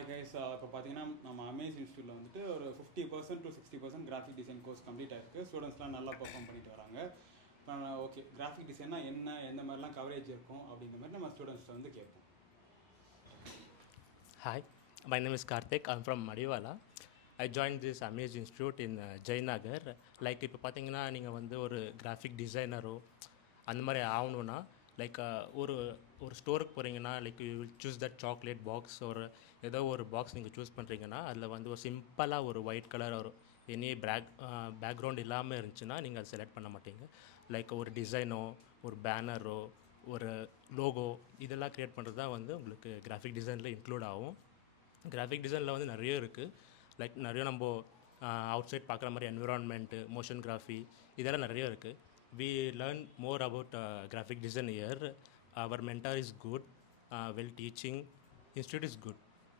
Hi guys, இப்போ பார்த்தீங்கன்னா நம்ம அமேஸ் இன்ஸ்டியூட்டில் வந்துட்டு ஒரு 50% to 60% graphic design course complete ஆயிருக்கு. ஸ்டூடெண்ட்ஸ்லாம் நல்லா பெர்ஃபார்ம் பண்ணிட்டு வராங்க. இப்போ ஓகே, கிராஃபிக் டிசைன்னா என்ன, எந்த மாதிரிலாம் கவரேஜ் இருக்கும் அப்படின்ற மாதிரி நம்ம ஸ்டூடெண்ட்ஸ்ட்டு வந்து கேட்போம். Hi, my name is Karthik. I'm from Madiwala. I joined this Amaze Institute in Jayanagar. Like இப்போ பார்த்தீங்கன்னா நீங்கள் வந்து ஒரு கிராஃபிக் டிசைனரோ அந்த மாதிரி ஆகணுன்னா லைக் ஒரு ஒரு ஸ்டோருக்கு போகிறீங்கன்னா like you will choose that chocolate box ஒரு ஏதோ ஒரு பாக்ஸ் நீங்கள் சூஸ் பண்ணுறீங்கன்னா அதில் வந்து ஒரு சிம்பிளாக ஒரு ஒயிட் கலர் ஒரு எனி பேக்ரவுண்ட் இல்லாமல் இருந்துச்சுன்னா நீங்கள் அதை செலக்ட் பண்ண மாட்டீங்க. லைக் ஒரு டிசைனோ ஒரு பேனரோ ஒரு லோகோ இதெல்லாம் க்ரியேட் பண்ணுறது தான் வந்து உங்களுக்கு கிராஃபிக் டிசைனில் இன்க்ளூட் ஆகும். கிராஃபிக் டிசைனில் வந்து நிறைய இருக்குது. லைக் நிறைய நம்ம அவுட் சைட் பார்க்குற மாதிரி என்விரான்மெண்ட்டு, மோஷன் கிராஃபி இதெல்லாம் நிறைய இருக்குது. We learn more about graphic design year. அவர் mentor is good, well teaching, institute is good.